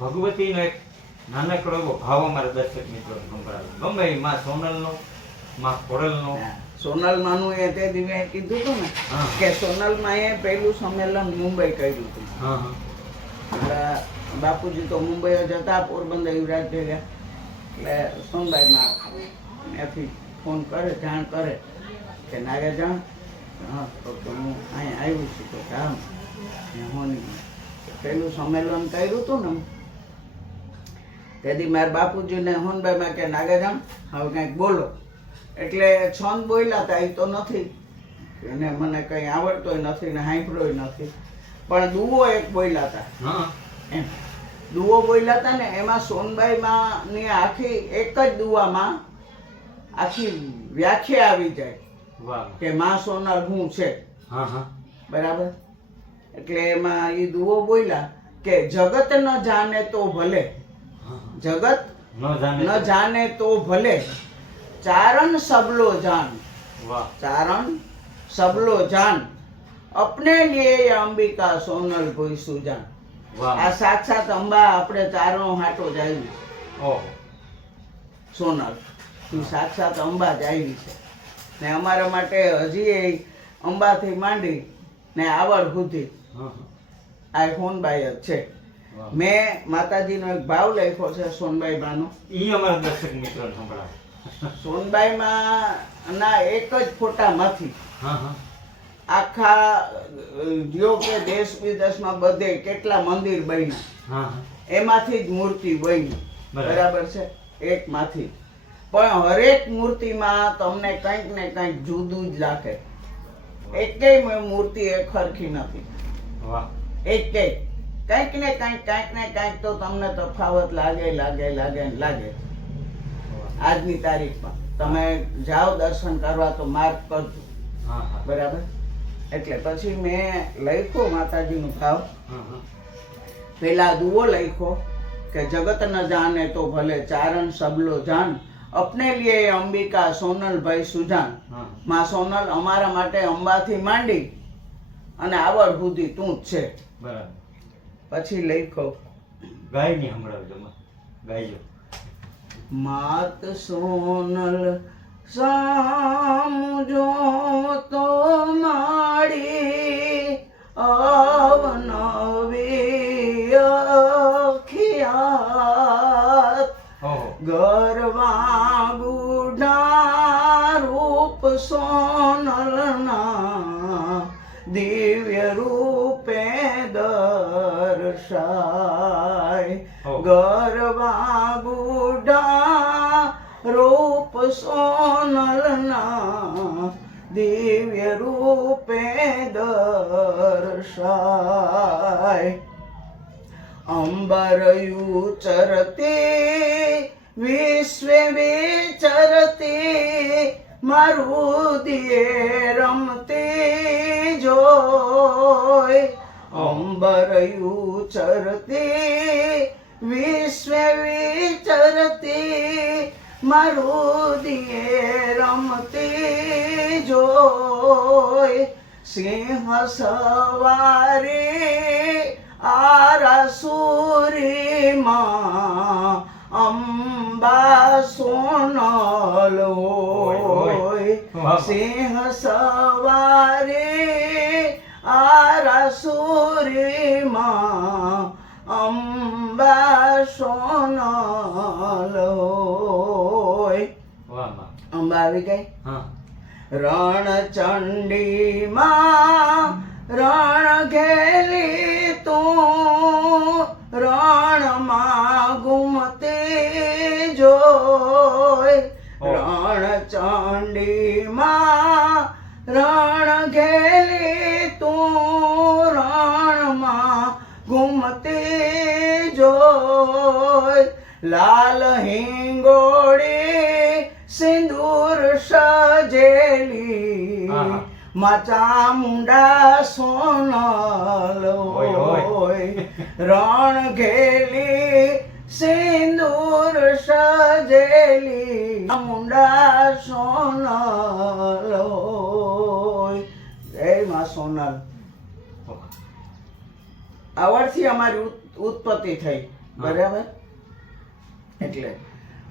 ભગવતીનો એક નાનકડો એવો ભાવ અમારા દર્શક મિત્રો સંભળાવે. ગમે માં સોનલનો માં ખોડલનો. સોનલ માનું એ તે દિવસે કીધું હતું ને. કે સોનલ એ પહેલું સંમેલન મુંબઈ કર્યું હતું. હા હા. એટલે બાપુજી તો મુંબઈ જ હતા પોરબંદર યુવરાજ ભેગા એટલે સોનબાઈમાં ત્યાંથી ફોન કરે જાણ કરે કે નાગે જાણ હા તો હું અહીંયા આવ્યું છું. તો કે હું. નહીં પહેલું સંમેલન કર્યું હતું ને તેથી મારા બાપુજીને હોનબાઈમાં કે નાગેજામ હવે કંઈક બોલો. એટલે છંદ બોલ્યા હતા એ તો નથી. એને મને કંઈ આવડતોય નથી ને સાંભળ્યોય નથી. પણ દુવો એક બોલ્યા હતા હા. એમ. દુવો બોલ્યા હતા ને એમાં સોનબાઈમાં ની આખી એક જ દુવામાં આખી વ્યાખ્યા આવી જાય વાહ. કે માં સોનલ હું છે. હા હા. બરાબર? એટલે એમાં એ દુવો બોલ્યા કે જગત ન જાણે તો ભલે. જગત ન જાણે તો. ભલે. ચારણ સબલો જાન. ચારણ સબલો જાન. અપને લીએ અંબિકા સોનલ ભોઈ સુજાન. આ સાક્ષાત અંબા આપણે ચારણો હાટો જ આવી સોનલ. તું સાક્ષાત અંબા જાય છે. ને અમારા માટે હજી એ અંબાથી માંડી ને આવડ સુધી હા આ હોનબાઈ જ છે. મેં માતાજીનો એક ભાવ લખ્યો છે સોનબાઈ બાનો. ઈ અમારા દર્શક મિત્રોને સંભળાવે. સોનબાઈમાં ના એક જ ફોટામાંથી. આખા જો કે દેશ વિદેશમાં બધે કેટલા મંદિર બન્યા. એમાંથી જ મૂર્તિ બની. બરાબર. છે? એકમાંથી. પણ હરેક મૂર્તિમાં તમને કંઈક ને કંઈક જુદું જ લાગે. એકેય મૂર્તિ એ ખરખી નથી. વાહ. એકેય. કંઈક ને કંઈક કંઈક ને કંઈક તો તમને તફાવત લાગે લાગે લાગે લાગે. આજની તારીખમાં. તમે જાઓ દર્શન કરવા તો માર્ગ કરજો હા હા. બરાબર? એટલે પછી મેં લખ્યો માતાજીનું ભાવ. પેલા દુઓ લખ્યો કે જગત ન જાને તો ભલે ચારણ સબલો જાન અપને લીએ અંબિકા સોનલભાઈ સુજાનમાં સોનલ અમારા માટે અંબાથી માંડી. અને આવડ સુધી તું જ છે. બરાબર. પછી લખો. ગાયની સંભળાવજો ગાયજો. માત સોનલ સામજો તો માડી અવનવી અખિયાત. ગરવા બુઢા રૂપ સોનલના ગરવા ગુઢા રૂપ સોનલના દિવ્ય રૂપે દર્શાય. અંબરયુ ચરતી વિશ્વે વિચરતી મારું દિયે રમતી જોય. અંબરયુ ચરતી વિશ્વે વિચરતી મારું દિયે રમતી જોય સિંહ સવારે આરાસુરીમાં અંબા સોનલ. સિંહ સવારે આરાસુરીમાં અંબા સોનલમાં અંબા આવી ગઈ હા રણચંડીમાં રણ ઘેલી તું રણમાં ઘૂમતી જોય રણચંડીમાં રણ ઘેલી તું ઘૂમતી જોય. લાલ હિંગોળી સિંદૂર સજેલી. માં ચામુંડા સોનલ હોય, રણ ઘેલી સિંદૂર સજેલી. મુંડા સોનલ જય માં સોનલ. આવડથી અમારી ઉત્પત્તિ થઈ. બરાબર? એટલે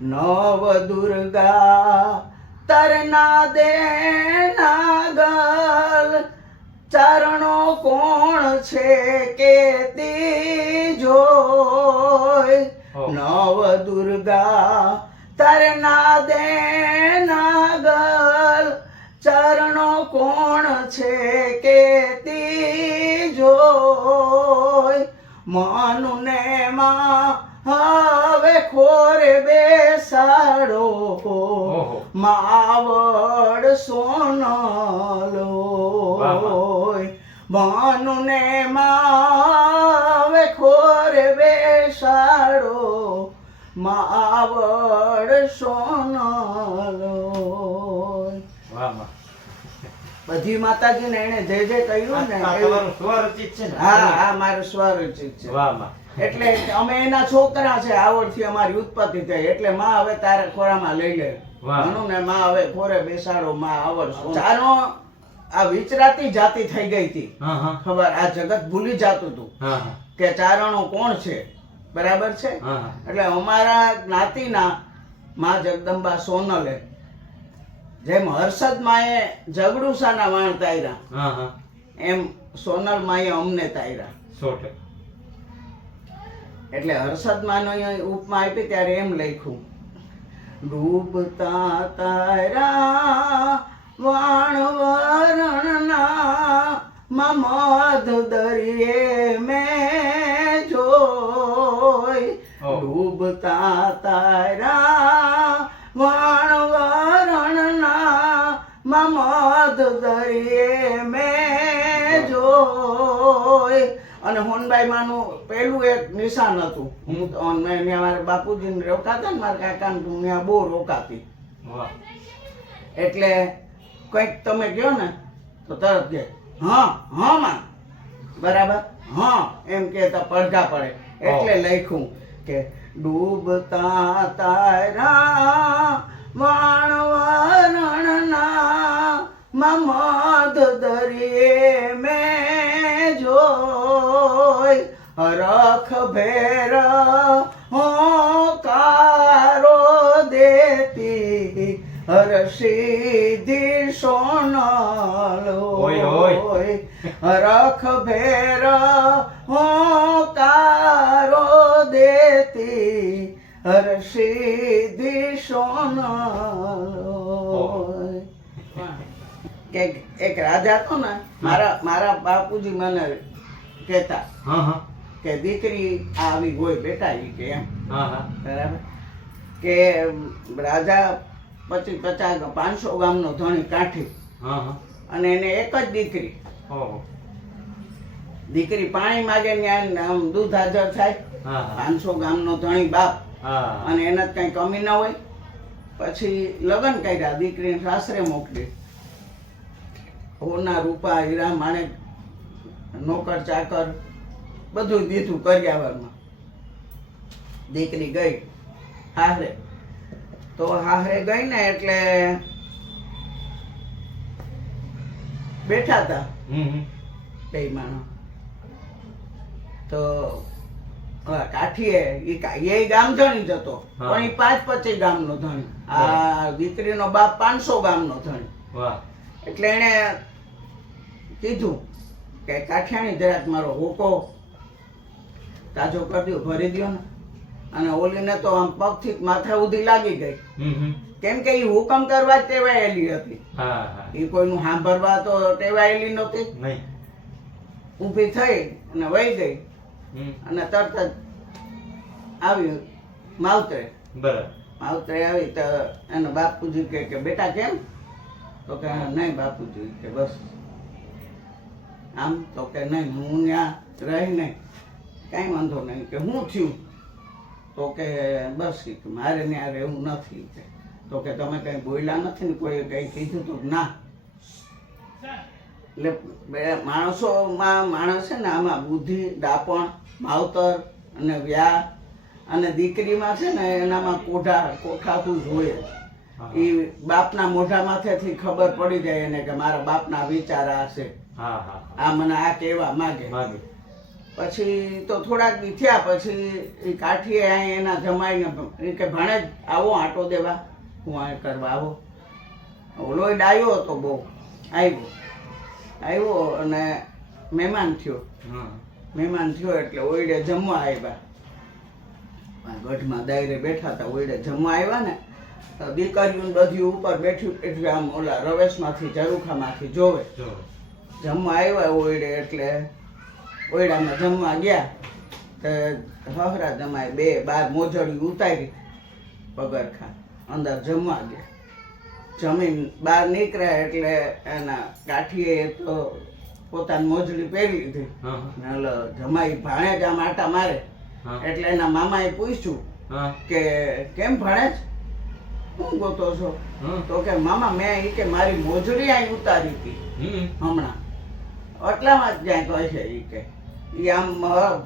નવ દુર્ગા તરના દે નાગલ ચરણો કોણ છે કે જોય? નવ દુર્ગા તરના દે નાગલ ચરણો કોણ છે કે જોય ને માં હવે ખોરે બેસાડો. માવડ સોનલો મનુને માં હવે ખોરે બેસાડો. માવડ સોનલો વાહમાં બધી માતાજીને એને જે જે કહ્યું ને તમારું સ્વરચિત છે ને? હા હા મારું સ્વરચિત છે. વાહ એટલે અમે એના છોકરા છે આવડથી અમારી ઉત્પત્તિ થઈ. એટલે માં હવે તારે ખોરામાં લઈ લે. ભણું ને માં હવે ખોરે બેસાડો માં આવડ. ચારો આ વિચરાતી જાતિ થઈ ગઈ હતી. ખબર? આ જગત ભૂલી જાતું હતું કે ચારણો કોણ છે? બરાબર છે? એટલે અમારા જ્ઞાતિના માં જગદંબા સોનલે જેમ હર્ષદ માએ જગડુસાના વાણ તાયરા એમ સોનલ માએ અમને તાયરા. સો એટલે હર્ષદ માનો ઉપમા આપી ત્યારે એમ લખ્યું ડૂબતા તારા વાણવરણના મધ દરિયે મેં જોઈ. ડૂબતા તારા અને હોનબાઈ માનું પેલું એક નિશાન હતું. હું મેં મારા બાપુજીને રોકાતા ને મારા કાકાને હું ત્યાં બહુ રોકાતી. એટલે કંઈક તમે કહો ને તો તરત કે હા હા માં. બરાબર? હા એમ કહેતા પડઘા પડે. એટલે લખ્યું કે ડૂબતા તારા વાણવરણના મમદ દરિયે મે જોઈ. રખ ભેર હોકારો દેતી. હરસિદ્ધિ સોનલ હોય. રખ ભેર હોકારો દેતી. હર સિદ્ધિ સોનલો કે એક રાજા હતો ને મારા મારા બાપુજી મને કહેતા કે દીકરી આવી હોય બેટા એ કે એમ. હા હા. બરાબર? કે રાજા પચીસ પચાસ પાંચસો ગામનો ધણી કાઠી. અને એને એક જ દીકરી. દીકરી પાણી માગે ને આમ દૂધ હાજર થાય. પાંચસો ગામનો ધણી બાપ. હા. અને એને જ કઈ કમી ન હોય. પછી લગ્ન કર્યા દીકરીને સાસરે મોકલી. હોના રૂપા હીરા માણેક નોકર ચાકર બધું દીધું કર્યાવરમાં. દીકરી ગઈ હાહરે. તો હાહરે ગઈ ને એટલે બેઠા હતા બે માણસ તો કાઠીએ એ ગામ ધણી જ હતો. પણ એ પાંચ પચીસ ગામનો ધણી. આ દીકરીનો બાપ પાંચસો ગામનો ધણી. એટલે એને કીધું કે કાઠિયાણી જરાક મારો હોકો. તાજો કરી દો ભરી દ્યો ને. અને ઓલીને તો આમ પગથી માથા ઉધી લાગી ગઈ. કેમ કે એ હુકમ કરવા ટેવાયેલી હતી. હા કોઈનું સાંભળવા તો ટેવાયેલી નહોતી. નહીં. ઊભી થઈ અને વહી ગઈ. અને તરત જ આવ્યું માવતરે. બરાબર. માવતરે આવી તો એનો બાપુજી કે કે બેટા કેમ? તો કે નહીં બાપુજી. કે બસ. આમ તો કે નહીં હું ત્યાં રહી નહીં. કાંઈ વાંધો નહીં કે હું થયું. તો કે બસ મારે ત્યાં રહેવું નથી કે. તો કે તમે કંઈ બોલ્યા નથી ને કોઈ કંઈ કીધું તું ના. એટલે બે માણસોમાં માણસ છે ને આમાં બુદ્ધિ દાપણ માવતર અને વ્યા અને દીકરીમાં છે ને એનામાં કોઢા કોઠાતું જોઈએ. એ બાપના મોઢા માથેથી ખબર પડી જાય એને કે મારા બાપના વિચાર આ છે. આ મને આ કહેવા માગે. માગે. પછી તો થોડાક દી થયા પછી એ કાઠીએ અહીં એના જમાઈને એ કે ભાણે આવો આટો દેવા. હું આ કરવા આવો. ઓલો ડાયો હતો બહુ. આવ્યો આવ્યો અને મહેમાન થયો. હા. મહેમાન થયો એટલે ઓઈડે જમવા આવ્યા ગઢમાં દાયરે બેઠા હતા ઓઈડે જમવા આવ્યા ને તો દીકરીઓ બધી ઉપર બેઠી બેઠી આમ ઓલા રવેશમાંથી ઝરૂખામાંથી જોવે. જો જમવા આવ્યા ઓયડે એટલે ઓયડામાં જમવા ગયા તો હહરા જમાય બે બાર મોજડી ઉતારી પગરખા અંદર જમવા ગયા. જમીન બહાર નીકળ્યા એટલે એના કાઠીએ તો પોતાની મોજડી પહેરી લીધી. એટલે જમાઈ ભાણે જ ભાણેજ આમ આટા મારે. એટલે એના મામાએ પૂછ્યું કે કેમ ભાણેજ? શું ગોતો છો? તો કે મામા મેં એ કે મારી મોજડી અહીં ઉતારી હતી હમણાં. એટલામાં જ જ્યાં કહે છે એ કે. એ આમ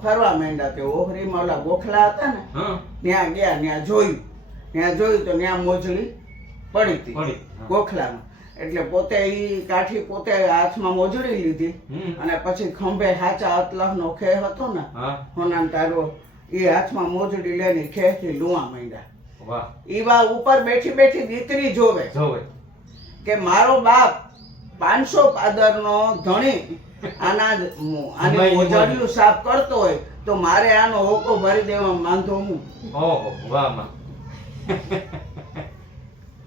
ફરવા માંડ્યા તે ઓહરીમાં ઓલા ગોખલા હતા ને ત્યાં ગયા ત્યાં જોયું. ત્યાં જોયું તો ત્યાં મોજડી પડી હતી ગોખલામાં. એટલે પોતે એ કાઠી પોતે હાથમાં મોજડી લીધી અને પછી ખંભે હાચા અતલહનો ખેહ હતો ને હોનાન તારો એ હાથમાં મોજડી લઈને ખેથી લુવા માંડ્યા. ઈવા ઉપર બેઠી બેઠી દીકરી જોવે જોવે. કે મારો બાપ પાંચસો પાદરનો ધણી આના આને આની સાફ કરતો હોય તો મારે આનો હોકો ભરી દેવા માંધો હું. ઓહો વાહ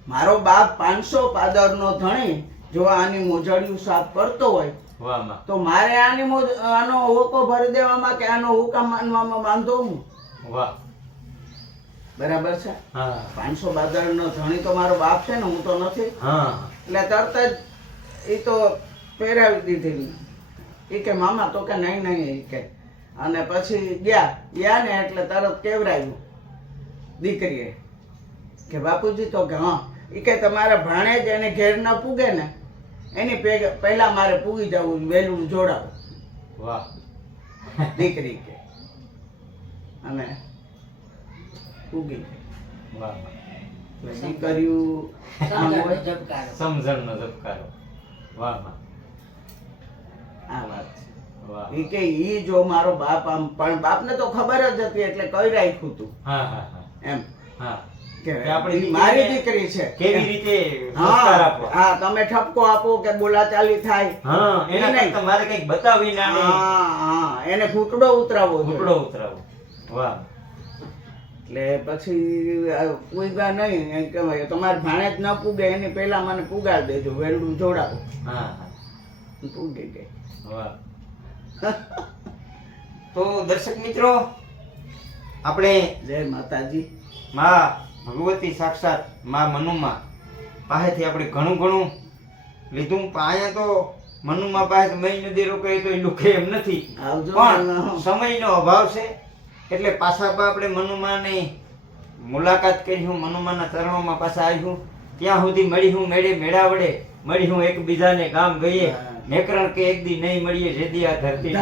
મારો બાપ પાંચસો પાદરનો ધણી જો આની મોજડિયું સાફ કરતો હોય તો મારે આની મોજ આનો હોકો ભરી દેવામાં કે આનો હુકમ માનવામાં માંધો હું? વાહ. બરાબર છે? પાંચસો બાદર નો ધણી તો મારો બાપ છે ને હું તો નથી. એટલે તરત જ એ તો પહેરાવી દીધી એ કે મામા તો કે નહીં નહીં એ કે. અને પછી ગયા. ગયા ને એટલે તરત કેવરાયું દીકરીએ. કે બાપુજી તો કે હા. એ કે તમારા ભાણે જ એને ઘેર ન પૂગે ને. એની પેગ- પહેલા મારે પૂગી જવું વહેલું જોડાવું. વાહ. દીકરી કે. અને પૂગી ગઈ. વાહ. દીકરીયું સમજણનો ધબકારો વાહ. આ વાત છે. કે ઈ જો મારો બાપ આમ પણ બાપને તો ખબર જ હતી એટલે કઈ રાખ્યું તું. હા હા હા. એમ. હા. મારી દીકરી છે. કેવી રીતે હા તમે ઠપકો આપો કે બોલાચાલી થાય. હા એના ઈ નહીં. કરતા મારે કંઈક બતાવીને હા હા એને ઘૂંટડો ઉતરાવો ઘૂંટડો ઉતરાવો. વાહ. એટલે પછી આ નહીં એમ કહેવાય. તમારે ભાણે જ ન પૂગે એની પહેલા મને પુગાડી દેજો વેલડું જોડાવો. હા. હા પૂગી ગઈ તો દર્શક મિત્રો આપણે જય માતાજી. માં ભગવતી સાક્ષાતમાં મનુમાં પાસેથી આપણે ઘણું ઘણું લીધું. પણ અહીંયા તો મનુમાં પાસે મહિનો દેરો રોકાય તો એ લોકો એમ નથી. પણ સમયનો અભાવ છે. એટલે પાછા આપણે મનુમાની મુલાકાત કરીશું મનુમાના ચરણોમાં પાછા આવીશું ત્યાં સુધી મળીશું મેળે મેળા વડે મળીશું એકબીજાને ગામ ગઈએ. નેકરણ કે એક દી નહીં મળીએ જેદી આ ધરતી